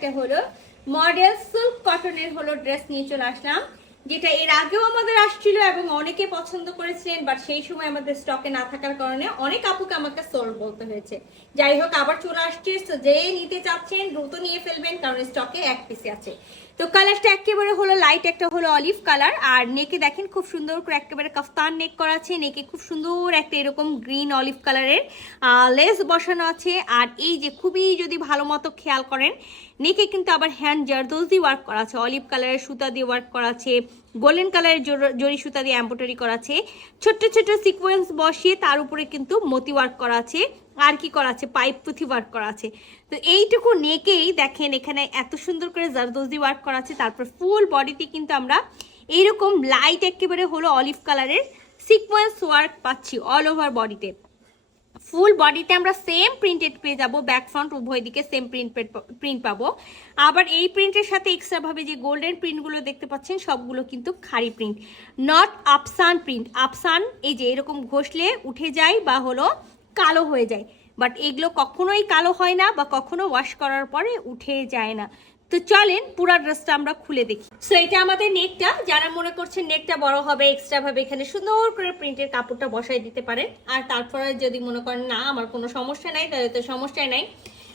একটা হলো model silk কটনের হলো ড্রেস নিয়ে চলে আসলাম, যেটা এর আগেও আমাদের আসছিল এবং অনেকে পছন্দ করেছিলেন, বাট সেই সময় আমাদের স্টকে না থাকার কারণে অনেক আপুকে আমাকে সোল্ড বলতে হয়েছে। যাই হোক, আবার চলে আসছে, যে নিতে চাচ্ছেন দ্রুত নিয়ে ফেলবেন, কারণ স্টকে এক পিসে আছে। তো কালারটা একেবারে হলো লাইট একটা হলো অলিভ কালার, আর নেকে দেখেন খুব সুন্দর করে একেবারে কাফতান নেক করা আছে। নেকে খুব সুন্দর একটা এরকম গ্রিন অলিভ কালারের লেস বসানো আছে। আর এই যে খুবই যদি ভালো মতো খেয়াল করেন, নেকে কিন্তু আবার হ্যান্ড জারদোজ দিয়ে ওয়ার্ক করা আছে, অলিভ কালারের সুতা দিয়ে ওয়ার্ক করা আছে, গোল্ডেন কালারের জরি সুতা দিয়ে এমব্রয়ডারি করা আছে, ছোট্ট ছোট্ট সিকোয়েন্স বসিয়ে তার উপরে কিন্তু মতি ওয়ার্ক করা আছে। আর কি করা আছে, পাইপ পুঁথি ওয়ার্ক করা আছে। তো এইটুকু নেকেই দেখেন এখানে এত সুন্দর করে জারদোজি ওয়ার্ক করা আছে। তারপর ফুল বডিতে কিন্তু আমরা এইরকম লাইট একেবারে হলো অলিভ কালারের সিকোয়েন্স ওয়ার্ক পাচ্ছি অল ওভার বডিতে। ফুল বডিতে আমরা সেম প্রিন্টেড পেয়ে যাবো, ব্যাক ফ্রন্ট উভয় দিকে সেম প্রিন্ট পাবো। আবার এই প্রিন্টের সাথে এক্সট্রা ভাবে যে গোল্ডেন প্রিন্টগুলো দেখতে পাচ্ছেন সবগুলো কিন্তু খাড়ি প্রিন্ট, নট আফসান প্রিন্ট। আফসান এই যে এরকম ঘষলে উঠে যায় বা হলো কালো হয়ে যায়, বাট এগুলো কখনোই কালো হয় না বা কখনো ওয়াশ করার পরে উঠে যায় না। তো চলেন পুরো ড্রেসটা আমরা খুলে দেখি। সো এটা আমাদের নেকটা, যারা মনে করছেন নেকটা বড় হবে এক্সট্রা ভাবে এখানে সুন্দর করে প্রিন্টের কাপড়টা বসাই দিতে পারেন। আর তারপরে যদি মনে করেন না আমার কোনো সমস্যা নাই, তাহলে তো সমস্যাই নাই।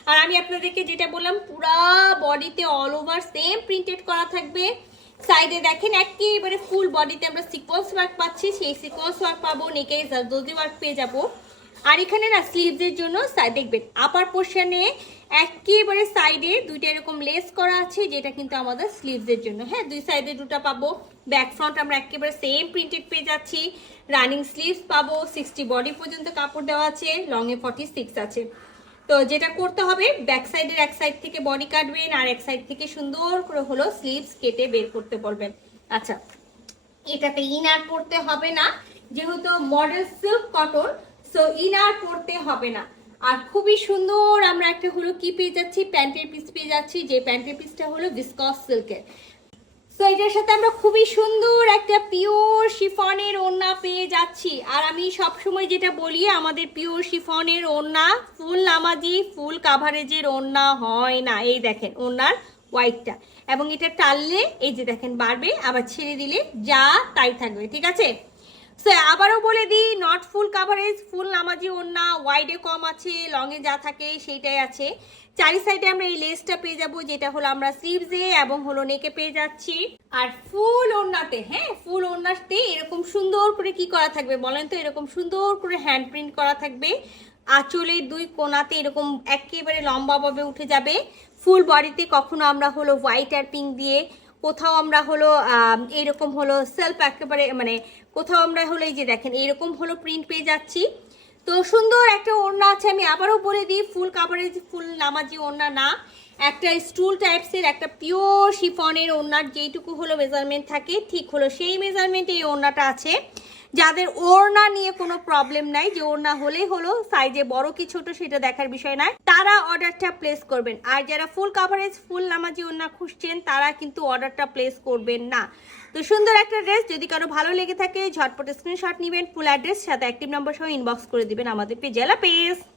আর আমি আপনাদেরকে যেটা বললাম, পুরা বডিতে অল ওভার সেম প্রিন্টেড করা থাকবে। সাইডে দেখেন একেবারে ফুল বডিতে আমরা সিকোয়েন্স ওয়ার্ক পাচ্ছি, সেই সিকোয়েন্স ওয়ার্ক পাবো, নেকে জারদোজি ওয়ার্ক পেয়ে যাবো। আর এখানে না স্লিভসের জন্য দেখবেন আপার পোর্শনে একেবারে সাইডে দুইটা এরকম লেস করা আছে, যেটা কিন্তু আমাদের স্লিভসের জন্য। হ্যাঁ, দুই সাইডে দুটো পাবো। ব্যাক ফ্রন্ট আমরা একেবারে সেম প্রিন্টেড পেয়ে যাচ্ছি। রানিং স্লিভস পাবো, 60 বডি পর্যন্ত কাপড় দেওয়া আছে, লং এ 46 আছে। তো যেটা করতে হবে, ব্যাক সাইডের এক সাইড থেকে বডি কাটবেন আর এক সাইড থেকে সুন্দর করে হলো স্লিভস কেটে বের করতে বলবেন। আচ্ছা, এটাতে ইনার পড়তে হবে না, যেহেতু model silk cotton, so inner পড়তে হবে না। আর খুবই সুন্দর আমরা একটা হলো কি পেয়ে যাচ্ছি, প্যান্টের পিস পেয়ে যাচ্ছি, যে প্যান্টের পিসটা হলো ভিসকস সিল্কের। সো এটার সাথে আমরা খুবই সুন্দর একটা পিওর শিফনের ওড়না পেয়ে যাচ্ছি। আর আমি সবসময় যেটা বলি, আমাদের পিওর শিফনের ওড়না ফুল নামাজি ফুল কাভারেজের ওড়না হয় না। এই দেখেন ওড়নার হোয়াইটটা, এবং এটা টানলে এই যে দেখেন বাড়বে, আবার ছেড়ে দিলে যা তাই থাকবে, ঠিক আছে। সো আবারও বলে দিই, নট ফুল কাভারেজ, ফুল নামাজি ওড়না, ওয়াইডে কম আছে, লংয়ে যা থাকে সেইটাই আছে। চারি সাইডে আমরা এই লেসটা পেয়ে যাবো, যেটা হলো আমরা স্লিভসে এবং হলো নেকে পেয়ে যাচ্ছি। আর ফুল ওড়নাতে, হ্যাঁ ফুল ওড়নাতে এরকম সুন্দর করে কি করা থাকবে বলেন তো, এরকম সুন্দর করে হ্যান্ড প্রিন্ট করা থাকবে। আঁচলের দুই কোনাতে এরকম একেবারে লম্বাভাবে উঠে যাবে। ফুল বডিতে কখনো আমরা হলো হোয়াইট আর পিঙ্ক দিয়ে, কোথাও আমরা হলো এরকম হলো সেলফ একেবারে মানে কোথাও আমরা হলো এই যে দেখেন এরকম হলো প্রিন্ট পেয়ে যাচ্ছি। তো সুন্দর একটা ওড়না আছে। আমি আবারও বলে দিই, ফুল কাভারেজ ফুল নামাজি ওড়না না, একটা স্টুল টাইপসের একটা পিওর শিফনের ওড়নার যেইটুকু হলো মেজারমেন্ট থাকে, ঠিক হলো সেই মেজারমেন্টে এই ওড়নাটা আছে। যাদের ওড়না নিয়ে কোনো প্রবলেম নাই, যে ওড়না হলেই হলো, সাইজে বড় কি ছোট সেটা দেখার বিষয় নয়, তারা অর্ডারটা প্লেস করবেন। আর যারা ফুল কাভারেজ ফুল নামাজি ওড়না খুঁজছেন তারা কিন্তু অর্ডারটা প্লেস করবেন না। তো সুন্দর একটা ড্রেস, যদি কারো ভালো লেগে থাকে ঝটপট স্ক্রিনশট নেবেন, ফুল অ্যাড্রেস সাথে অ্যাক্টিভ নাম্বার সহ ইনবক্স করে দিবেন আমাদের পেজ। আল্লাহ হাফেজ।